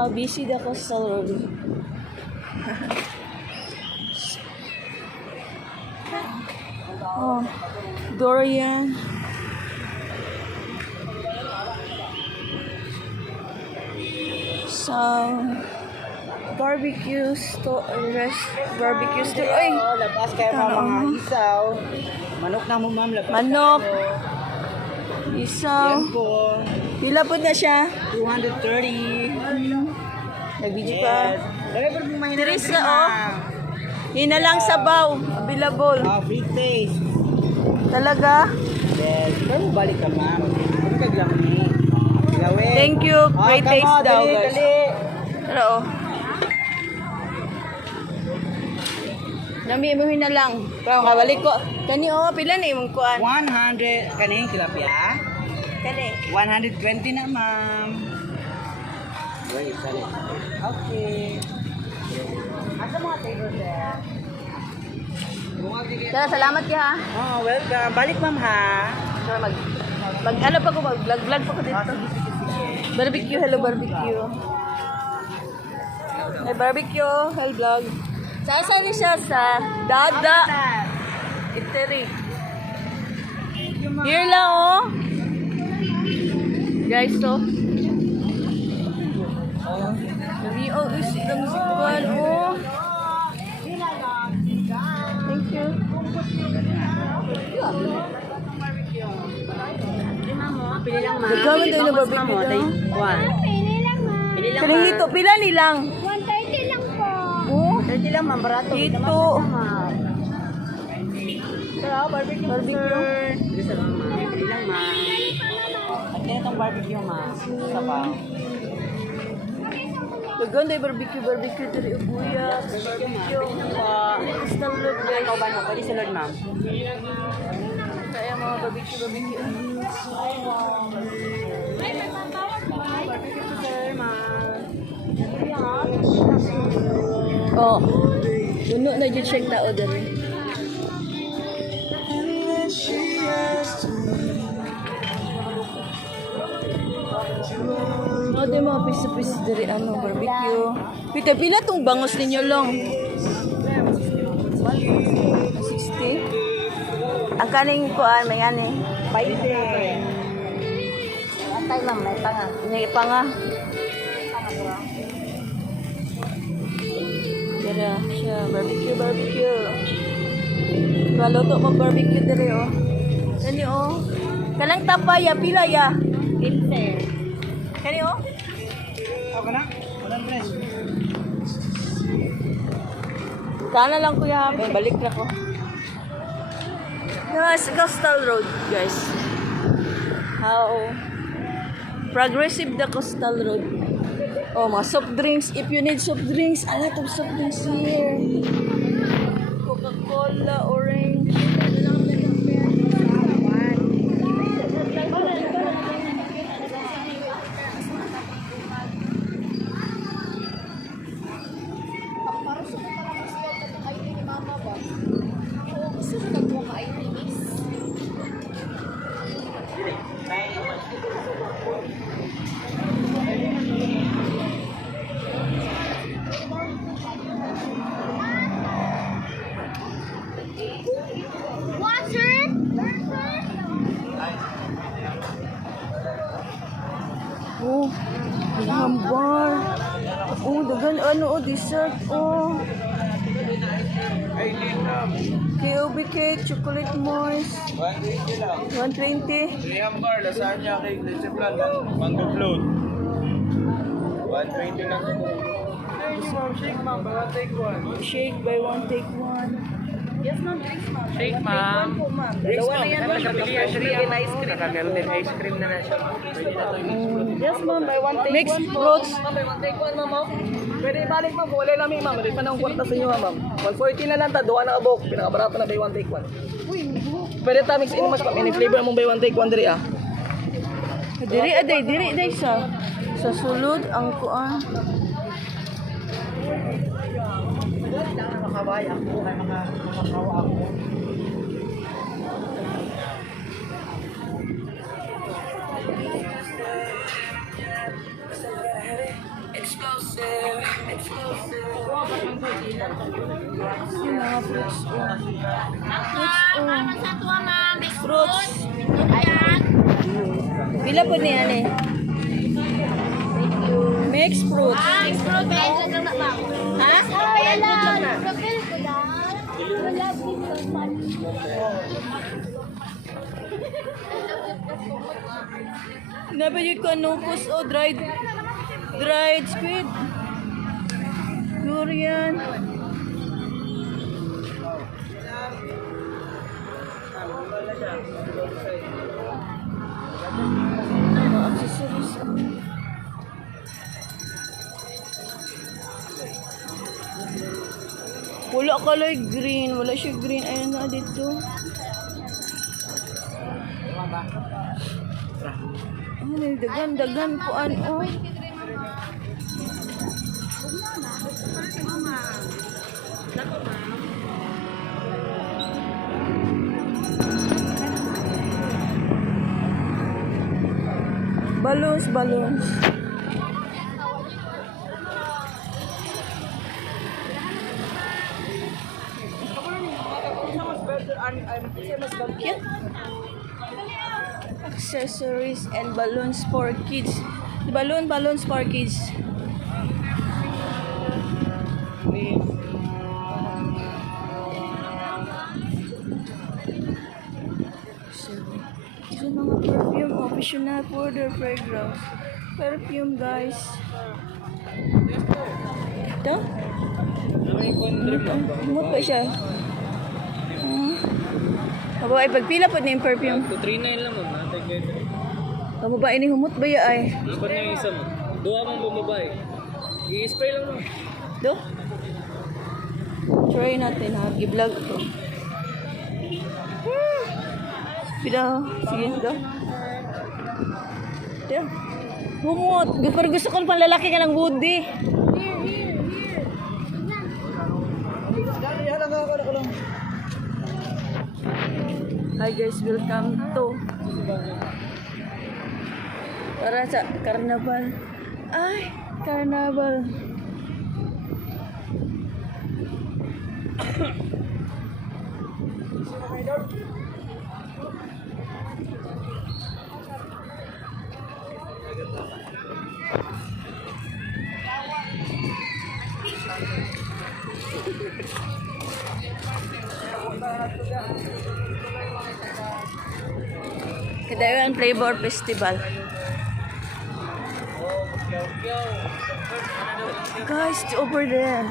How busy the coastal road. Oh, Dorian. So, barbecue store. Ay! Labas kayo mga isaw. Manok na mo, ma'am. Labas Manok. kayo. Isaw. Yan po. Pila po na siya? 230. Nag-video ka. Yes. Lagay po po may Teresa, na. oh. Hinalang sabaw. Available. Free taste. Talaga? Yes. Pero balik ka, ma'am. Ano ka lang ni? Gawin. Thank you. Great come taste on, daw, dali, guys. dali. Pero, oh. Nami mo hinalang. Pero kabalik ko. Kani, oh. Pila na imong kuan. 100. Kaning tilapia. Kani. 120 na, ma'am. Wait, sali. Okay. Asa mga table there? Tara, salamat ka, ha. Oh, welcome. Balik, ma'am, ha? So, ano pa ko, mag-vlog pa ko dito. Barbecue, hello barbecue. Hey, barbecue, hello vlog. Saan siya sa Dada Iteri. Here lang, oh. Guys, so. Oh, is ang sikuan, oh. Thank you. Pili lang, ma'am. Nagkawin tayo ng barbecue daw. Pili lang, Kaling ito, pila nilang? 130 lang po. Oh, 30 lang, ma'am. Barato. ito. Barbecue. Pili sa ma'am. Pili lang, ma'am. At yan itong barbecue, ma'am. Sabaw. Dagan tayo barbecue dari Ubuya. Barbecue. Crystal look, guys. Ikaw ba na? Pwede sa Lord, ma'am. Kaya mga barbecue. Barbecue po, sir, ma'am. Oh. Puno na dyan check tao dari. Oh, di mga piso-piso dari ano, barbecue. Pila tong bangos ninyo lang. 60. Ang kaning kuan, may ani. 20. Atay ma'am, may panga. May panga. Dara siya, barbecue. Kaluto mo barbecue dere, oh. Kani, oh. Kanang tapaya, pila ya? 15. Kani, oh. Okay na? Walang press. Kana lang kuya, may balik na ko. Yes, Coastal Road, guys. How progressive the Coastal Road. Oh, mga soft drinks. If you need soft drinks, a lot of soft drinks here. Coca-Cola, orange. Water? Oh, hambar. Oh, dagan ano, oh, dessert, oh. KOBK, chocolate mousse. 120. Hambar, lasagna, cake, leche flan, mango float. 120 lang ito. Shake, ma'am. Baka take one. Shake by one, take one. Yes, ma'am. Drinks, ma'am. Shake, ma'am. Dalawa na yan, ma'am. Nakapili din ice cream. Nakakaroon din ice cream na siya. Pwede na ito yung Yes, ma'am. By one, take one. Mixed fruits. By one take one, ma'am. Pwede ibalik, ma'am. Wala lang, ma'am. Pwede pa ng kwarta sa inyo, ma'am. 140 na lang ta. Duha na kabok. Pinakabarato na by one take one. Pwede ta mix in mas pag flavor mong by one take one diri, ah. Diri sa sulod ang kuan. Makaway ako, kay makawa ako. Explosive. Yung mga fruits. Sa tuwa, ma'am. Fruits. Ayan. Pila po niya eh. Mixed fruits. Next fruit, medyo na ba? Ha? Wala. Profil ko na. Wala dito. Nabayod ko nukos o dried squid. Durian. Mga accessories. Wala kalay green. Wala siya green. Ayun na dito. Ay, dagan po ano. Balloons. Cute. Accessories and balloons for kids. Balloons for kids. Ito mga perfume. Optional for the fragrance. Perfume, guys. Ito? Humot pa siya. Babae, pagpila po na yung perfume. 239 lang mo, natay ko ito. Ang babae ni humot ba ya ay? Ispot na yung isa mo. Duha mong bumabay. I-spray lang mo. Do? Try natin ha. I-vlog ito. Pila. Sige, do. Ito. Humot. Pero gusto ko pang lalaki ka ng woody. Hi guys, welcome to para sa carnival. Ay, carnival. Kadayan Flavor Festival. Guys, it's over there.